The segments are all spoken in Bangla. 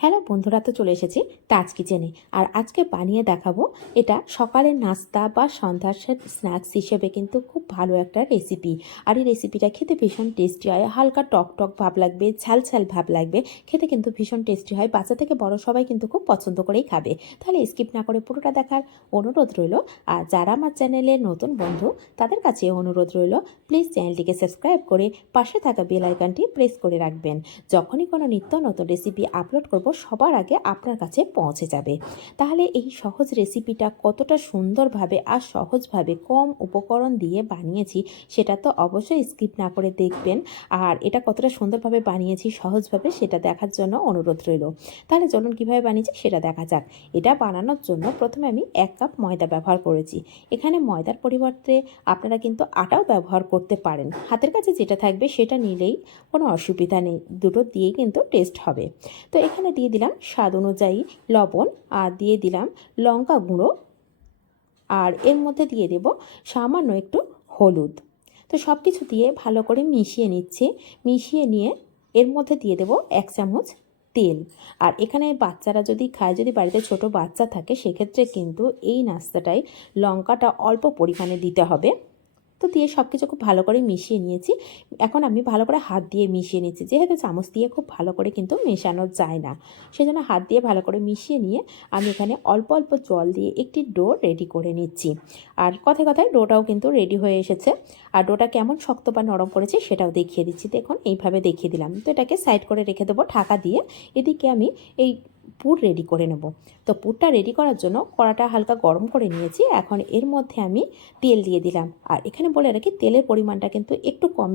হ্যালো বন্ধুরা, তো চলে এসেছি তাজ কিচেনে আর আজকে বানিয়ে দেখাবো এটা সকালের নাস্তা বা সন্ধ্যার স্ন্যাক্স হিসেবে কিন্তু খুব ভালো একটা রেসিপি আর এই রেসিপিটা খেতে ভীষণ টেস্টি হয়, হালকা টক টক ভাব লাগবে, ঝাল ঝাল ভাব লাগবে। খেতে কিন্তু ভীষণ টেস্টি হয়, বাচ্চা থেকে বড় সবাই কিন্তু খুব পছন্দ করেই খাবে। তাহলে স্কিপ না করে পুরোটা দেখার অনুরোধ রইল। আর যারা আমার চ্যানেলে নতুন বন্ধু, তাদের কাছে অনুরোধ রইল প্লিজ চ্যানেলটিকে সাবস্ক্রাইব করে পাশে থাকা বেল আইকনটি প্রেস করে রাখবেন। যখনই কোনো নিত্য নতুন রেসিপি আপলোড করব সবার আগে আপনার কাছে পৌঁছে যাবে। তাহলে এই সহজ রেসিপিটা কতটা সুন্দরভাবে আর সহজভাবে কম উপকরণ দিয়ে বানিয়েছি, সেটা তো অবশ্যই স্কিপ না করে দেখবেন। আর এটা কতটা সুন্দরভাবে বানিয়েছি, সহজভাবে, সেটা দেখার জন্য অনুরোধ রইল। তাহলে চলুন কীভাবে বানিয়েছি, সেটা দেখা যাক। এটা বানানোর জন্য প্রথমে আমি এক কাপ ময়দা ব্যবহার করেছি। এখানে ময়দার পরিবর্তে আপনারা কিন্তু আটাও ব্যবহার করতে পারেন। হাতের কাছে যেটা থাকবে, সেটা নিলেই কোনো অসুবিধা নেই। দুটো দিয়েই কিন্তু টেস্ট হবে। তো এখানে দিয়ে দিলাম স্বাদ অনুযায়ী লবণ আর দিয়ে দিলাম লঙ্কা গুঁড়ো। আর এর মধ্যে দিয়ে দেব সামান্য একটু হলুদ। তো সব কিছু দিয়ে ভালো করে মিশিয়ে নিচ্ছি। মিশিয়ে নিয়ে এর মধ্যে দিয়ে দেব এক চামচ তেল। আর এখানে বাচ্চারা যদি খায়, যদি বাড়িতে ছোট বাচ্চা থাকে, সেক্ষেত্রে কিন্তু এই নাস্তাটায় লঙ্কাটা অল্প পরিমাণে দিতে হবে। তো দিয়ে সব কিছু খুব ভালো করে মিশিয়ে নিয়েছি। এখন আমি ভালো করে হাত দিয়ে মিশিয়ে নিচ্ছি। যেহেতু চামচ দিয়ে খুব ভালো করে কিন্তু মেশানো যায় না। সেজন্য হাত দিয়ে ভালো করে মিশিয়ে নিয়ে আমি এখানে অল্প অল্প জল দিয়ে একটি ডো রেডি করে নিচ্ছি। আর কথায় কথায় ডোটাও কিন্তু রেডি হয়ে এসেছে। আর ডোটা কেমন শক্ত বা নরম করেছে সেটাও দেখিয়ে দিচ্ছি। দেখুন, এইভাবে দেখিয়ে দিলাম। তো এটাকে সাইড করে রেখে দেবো ঢাকা দিয়ে। এদিকে আমি এই পুর রেডি করে নেব। তো পুরটা রেডি করার জন্য কড়াটা হালকা গরম করে নিয়েছি। এখন এর মধ্যে আমি তেল দিয়ে দিলাম। আর এখানে বলে রাখি, তেলের পরিমাণটা কিন্তু একটু কম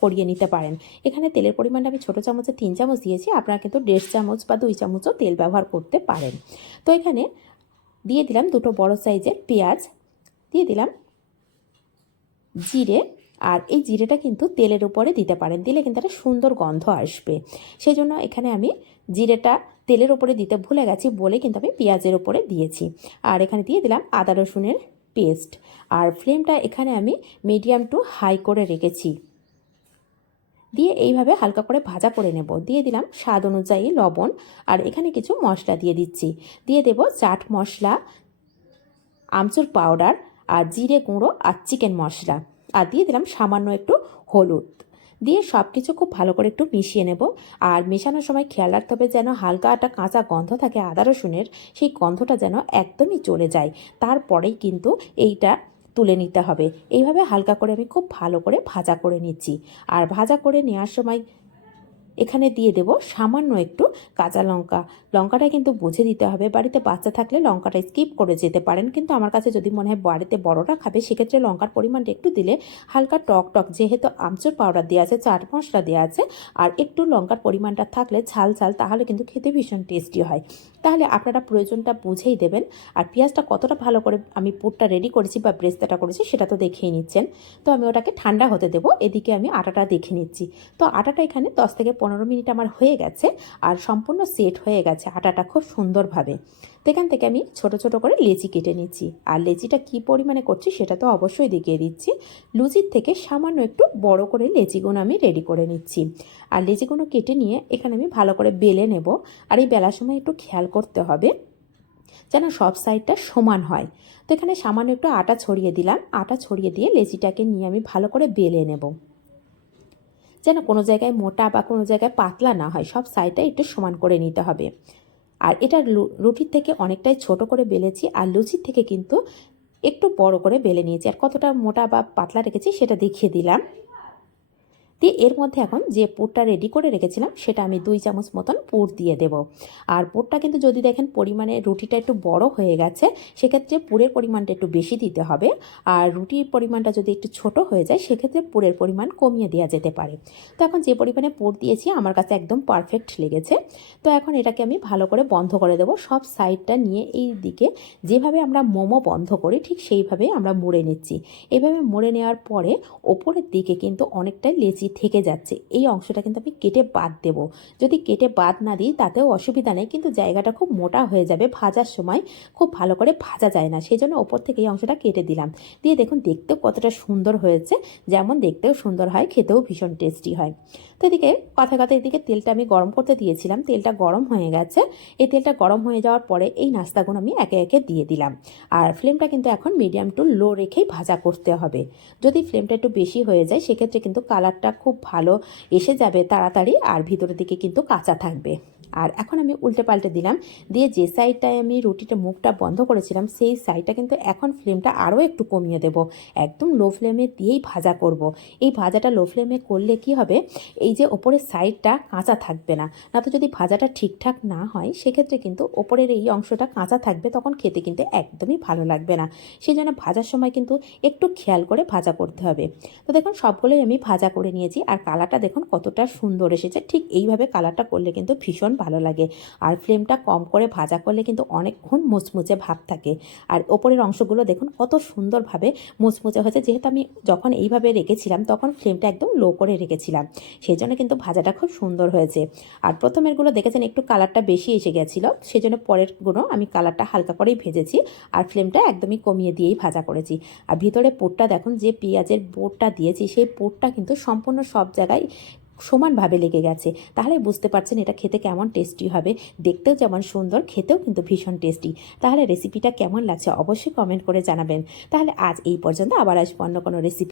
করিয়ে নিতে পারেন। এখানে তেলের পরিমাণটা আমি ছোটো চামচে তিন চামচ দিয়েছি। আপনারা কিন্তু দেড় চামচ বা দুই চামচও তেল ব্যবহার করতে পারেন। তো এখানে দিয়ে দিলাম দুটো বড় সাইজের পেঁয়াজ, দিয়ে দিলাম জিরে। আর এই জিরেটা কিন্তু তেলের উপরে দিতে পারেন, দিলে কিন্তু একটা সুন্দর গন্ধ আসবে। সেই জন্য এখানে আমি জিরেটা তেলের ওপরে দিতে ভুলে গেছি বলে কিন্তু আমি পেঁয়াজের ওপরে দিয়েছি। আর এখানে দিয়ে দিলাম আদা রসুনের পেস্ট। আর ফ্লেমটা এখানে আমি মিডিয়াম টু হাই করে রেখেছি। দিয়ে এইভাবে হালকা করে ভাজা করে নেব। দিয়ে দিলাম স্বাদ অনুযায়ী লবণ। আর এখানে কিছু মশলা দিয়ে দিচ্ছি। দিয়ে দেব চাট মশলা, আমচুর পাউডার আর জিরে গুঁড়ো আর চিকেন মশলা। আর দিয়ে দিলাম সামান্য একটু হলুদ। দিয়ে সব কিছু খুব ভালো করে একটু মিশিয়ে নেব। আর মেশানোর সময় খেয়াল রাখতে হবে যেন হালকা একটা কাঁচা গন্ধ থাকে আদা, রসুনের, সেই গন্ধটা যেন একদমই চলে যায়। তারপরেই কিন্তু এইটা তুলে নিতে হবে। এইভাবে হালকা করে আমি খুব ভালো করে ভাজা করে নিচ্ছি। আর ভাজা করে নেওয়ার সময় এখানে দিয়ে দেব সামান্য একটু কাঁচা লঙ্কা। লঙ্কাটা কিন্তু বুঝে দিতে হবে। বাড়িতে বাচ্চা থাকলে লঙ্কাটা স্কিপ করে যেতে পারেন। কিন্তু আমার কাছে যদি মনে হয় বাড়িতে বড়রা খাবে, সেক্ষেত্রে লঙ্কার পরিমাণটা একটু দিলে হালকা টক টক, যেহেতু আমচুর পাউডার দেওয়া আছে, চাট মশলা দেওয়া আছে, আর একটু লঙ্কার পরিমাণটা থাকলে ঝাল ঝাল, তাহলে কিন্তু খেতে ভীষণ টেস্টি হয়। তাহলে আপনারা প্রয়োজনটা বুঝেই দেবেন। আর পেঁয়াজটা কতটা ভালো করে আমি পুরটা রেডি করেছি বা ব্রেস্তাটা করেছি, সেটা তো দেখেই নিচ্ছেন। তো আমি ওটাকে ঠান্ডা হতে দেবো। এদিকে আমি আটাটা দেখে নিচ্ছি। তো আটাটা এখানে দশ থেকে পনেরো মিনিট আমার হয়ে গেছে আর সম্পূর্ণ সেট হয়ে গেছে আটাটা খুব সুন্দরভাবে। তো এখান থেকে আমি ছোট ছোট করে লেচি কেটে নিচ্ছি। আর লেচিটা কি পরিমাণে করছি সেটা তো অবশ্যই দেখিয়ে দিচ্ছি। লুচির থেকে সামান্য একটু বড় করে লেচিগুলো আমি রেডি করে নিচ্ছি। আর লেচিগুলো কেটে নিয়ে এখানে আমি ভালো করে বেলে নেব। আর এই বেলার সময় একটু খেয়াল করতে হবে যেন সব সাইডটা সমান হয়। তো এখানে সামান্য একটু আটা ছড়িয়ে দিলাম। আটা ছড়িয়ে দিয়ে লেচিটাকে নিয়ে আমি ভালো করে বেলে নেব। যেন কোনো জায়গায় মোটা বা কোনো জায়গায় পাতলা না হয়, সব সাইডটা একটু সমান করে নিতে হবে। আর এটা রুটির থেকে অনেকটাই ছোট করে বেলেছি আর লুচির থেকে কিন্তু একটু বড় করে বেলে নিয়েছি। আর কতটা মোটা বা পাতলা রেখেছি সেটা দেখিয়ে দিলাম। দিয়ে এর মধ্যে এখন যে পুরটা রেডি করে রেখেছিলাম, সেটা আমি দুই চামচ মতন পুর দিয়ে দেব। আর পুরটা কিন্তু যদি দেখেন পরিমাণে রুটিটা একটু বড় হয়ে গেছে, সেক্ষেত্রে পুরের পরিমাণটা একটু বেশি দিতে হবে। আর রুটির পরিমাণটা যদি একটু ছোট হয়ে যায়, সেক্ষেত্রে পুরের পরিমাণ কমিয়ে দেওয়া যেতে পারে। তো এখন যে পরিমাণে পুর দিয়েছি, আমার কাছে একদম পারফেক্ট লেগেছে। তো এখন এটাকে আমি ভালো করে বন্ধ করে দেবো। সব সাইডটা নিয়ে এই দিকে যেভাবে আমরা মোমো বন্ধ করি, ঠিক সেইভাবে আমরা মুড়ে নিচ্ছি। এভাবে মুড়ে নেওয়ার পরে ওপরের দিকে কিন্তু অনেকটাই লেচি দিয়েছি থেকে যাচ্ছে। এই অংশটা কিন্তু আমি কেটে বাদ দেব। যদি কেটে বাদ না দিই, তাতেও অসুবিধা নেই, কিন্তু জায়গাটা খুব মোটা হয়ে যাবে ভাজার সময়। খুব ভালো করে ভাজা যায় না, সেই জন্য ওপর থেকে এই অংশটা কেটে দিলাম। দিয়ে দেখুন, দেখতেও কতটা সুন্দর হয়েছে। যেমন দেখতেও সুন্দর হয়, খেতেও ভীষণ টেস্টি হয়। তো এদিকে কথা কথা, এদিকে তেলটা আমি গরম করতে দিয়েছিলাম। তেলটা গরম হয়ে গেছে। এই তেলটা গরম হয়ে যাওয়ার পরে এই নাস্তাগুলো আমি একে একে দিয়ে দিলাম। আর ফ্লেমটা কিন্তু এখন মিডিয়াম টু লো রেখেই ভাজা করতে হবে। যদি ফ্লেমটা একটু বেশি হয়ে যায়, সেক্ষেত্রে কিন্তু কালারটা খুব ভালো এসে যাবে তাড়াতাড়ি আর ভিতরের দিকে কিন্তু কাঁচা থাকবে। আর এখন আমি উল্টে পাল্টে দিলাম। দিয়ে যে সাইডটায় আমি রুটিটা, মুখটা বন্ধ করেছিলাম, সেই সাইডটা কিন্তু এখন ফ্লেমটা আরও একটু কমিয়ে দেব। একদম লো ফ্লেমে দিয়েই ভাজা করব। এই ভাজাটা লো ফ্লেমে করলে কি হবে? এই যে ওপরের সাইডটা কাঁচা থাকবে না। না তো যদি ভাজাটা ঠিকঠাক না হয়, সেক্ষেত্রে কিন্তু ওপরের এই অংশটা কাঁচা থাকবে, তখন খেতে কিন্তু একদমই ভালো লাগবে না। সেই জন্য ভাজার সময় কিন্তু একটু খেয়াল করে ভাজা করতে হবে। তো দেখুন, সবগুলোই আমি ভাজা করে নিয়েছি। আর কালারটা দেখুন কতটা সুন্দর এসেছে। ঠিক এইভাবে কালারটা করলে কিন্তু ভীষণ ভালো লাগে। আর ফ্লেমটা কম করে ভাজা করলে কিন্তু অনেকক্ষণ মুচমুচে ভাব থাকে। আর ওপরের অংশগুলো দেখুন কত সুন্দরভাবে মুচমুচে হয়েছে। যেহেতু আমি যখন এইভাবে রেখেছিলাম, তখন ফ্লেমটা একদম লো করে রেখেছিলাম। সেই জন্য কিন্তু ভাজাটা খুব সুন্দর হয়েছে। আর প্রথমেরগুলো দেখেছেন, একটু কালারটা বেশি এসে গেছিল। সেই জন্য পরেরগুলো আমি কালারটা হালকা করেই ভেজেছি। আর ফ্লেমটা একদমই কমিয়ে দিয়েই ভাজা করেছি। আর ভিতরে পোটটা দেখুন, যে পেঁয়াজের পোটটা দিয়েছি, সেই পোটটা কিন্তু সম্পূর্ণ সব জায়গায় সমানভাবে লেগে গেছে। তাহলে বুঝতে পারছেন এটা খেতে কেমন টেস্টি হবে। দেখতেও যেমন সুন্দর, খেতেও কিন্তু ভীষণ টেস্টি তাহলে রেসিপিটা কেমন লাগছে অবশ্যই কমেন্ট করে জানাবেন। তাহলে আজ এই পর্যন্ত, আবার আসব অন্য কোনো রেসিপি